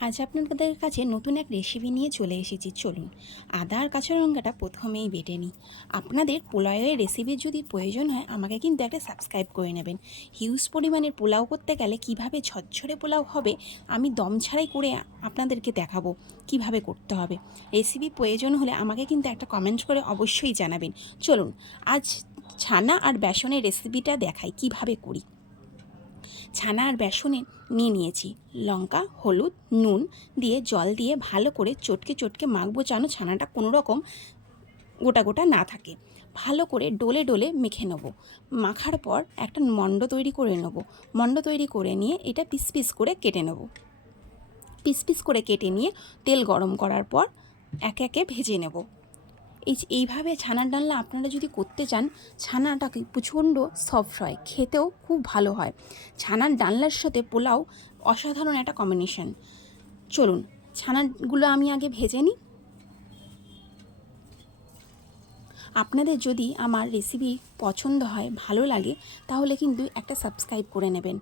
আজ আপনাদের কাছে নতুন এক রেসিপি নিয়ে চলে এসেছি। চলুন, আদা আর কাঁচা লঙ্কাটা প্রথমেই বেটে নিই। আপনাদের পোলাওয়ের রেসিপির যদি প্রয়োজন হয়, আমাকে কিন্তু একটা সাবস্ক্রাইব করে নেবেন। হিউজ পরিমাণের পোলাও করতে গেলে কীভাবে ঝরঝরে পোলাও হবে, আমি দম ছাড়াই করে আপনাদেরকে দেখাবো কীভাবে করতে হবে। রেসিপি প্রয়োজন হলে আমাকে কিন্তু একটা কমেন্ট করে অবশ্যই জানাবেন। চলুন, আজ ছানা আর বেসনের রেসিপিটা দেখাই কীভাবে করি। ছানা আর বেসনে নিয়ে নিয়েছি। লঙ্কা, হলুদ, নুন দিয়ে জল দিয়ে ভালো করে চটকে চটকে মাখবো যেন ছানাটা কোনো রকম গোটা গোটা না থাকে। ভালো করে ডোলে ডোলে মেখে নেব। মাখার পর একটা মণ্ড তৈরি করে নেব। মণ্ড তৈরি করে নিয়ে এটা পিস পিস করে কেটে নেব। পিস পিস করে কেটে নিয়ে তেল গরম করার পর একে একে ভেজে নেব। এই এইভাবে ছানার ডালনা আপনারা যদি করতে চান, ছানাটাকে প্রচণ্ড সফট হয়, খেতেও খুব ভালো হয়। ছানার ডালনার সাথে পোলাও অসাধারণ একটা কম্বিনেশন চলুন, ছানাগুলো আমি আগে ভেজে নিই। আপনাদের যদি আমার রেসিপি পছন্দ হয়, ভালো লাগে, তাহলে কিন্তু একটা সাবস্ক্রাইব করে নেবেন।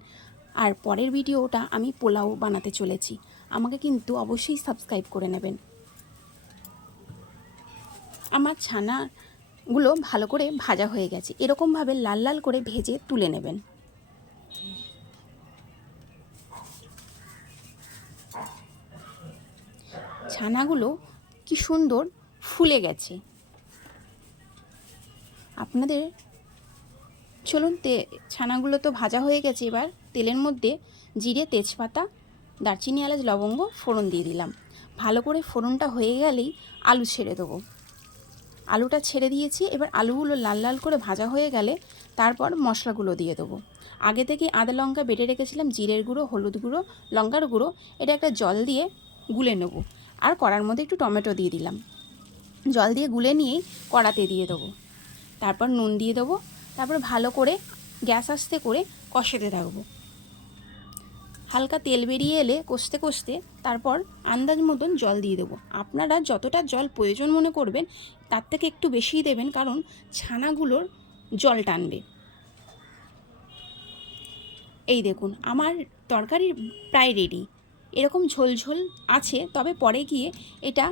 আর পরের ভিডিওটা আমি পোলাও বানাতে চলেছি। আমাকে কিন্তু অবশ্যই সাবস্ক্রাইব করে নেবেন। আমার ছানাগুলো ভালো করে ভাজা হয়ে গেছে। এরকমভাবে লাল লাল করে ভেজে তুলে নেবেন। ছানাগুলো কি সুন্দর ফুলে গেছে। আপনাদের চলুন তে, ছানাগুলো তো ভাজা হয়ে গেছে এবার। তেলের মধ্যে জিরে, তেজপাতা, দারচিনি, এলাচ, লবঙ্গ, ফোড়ন দিয়ে দিলাম। ভালো করে ফোড়নটা হয়ে গেলেই আলু ছেড়ে দেবো। আলুটা ছেড়ে দিয়েছি, এবার আলুগুলো লাল লাল করে ভাজা হয়ে গেলে তারপর মশলাগুলো দিয়ে দেবো। আগে থেকে আদা লঙ্কা বেটে রেখেছিলাম, জিরের গুঁড়ো, হলুদ গুঁড়ো, লঙ্কার গুঁড়ো, এটা একটা জল দিয়ে গুলে নেব। আর কড়ার মধ্যে একটু টমেটো দিয়ে দিলাম। জল দিয়ে গুলে নিয়েই কড়াতে দিয়ে দেবো। তারপর নুন দিয়ে দেবো। তারপর ভালো করে গ্যাস আস্তে করে কষাতে থাকব। হালকা তেল বেরিয়ে এলে কষতে কষতে তারপর আন্দাজ মতন জল দিয়ে দেবো। আপনারা যতটা জল প্রয়োজন মনে করবেন, তার থেকে একটু বেশিই দেবেন, কারণ ছানাগুলোর জল টানবে। এই দেখুন, আমার তরকারি প্রায় রেডি এরকম ঝোল ঝোল আছে, তবে পরে গিয়ে এটা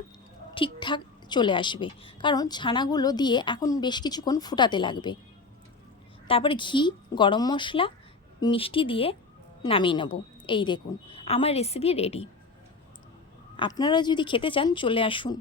ঠিকঠাক চলে আসবে, কারণ ছানাগুলো দিয়ে এখন বেশ কিছুক্ষণ ফুটাতে লাগবে। তারপরে ঘি, গরম মশলা, মিষ্টি দিয়ে নামিয়ে নেব। এই দেখুন আমার রেসিপি রেডি আপনারা যদি খেতে চান চলে আসুন।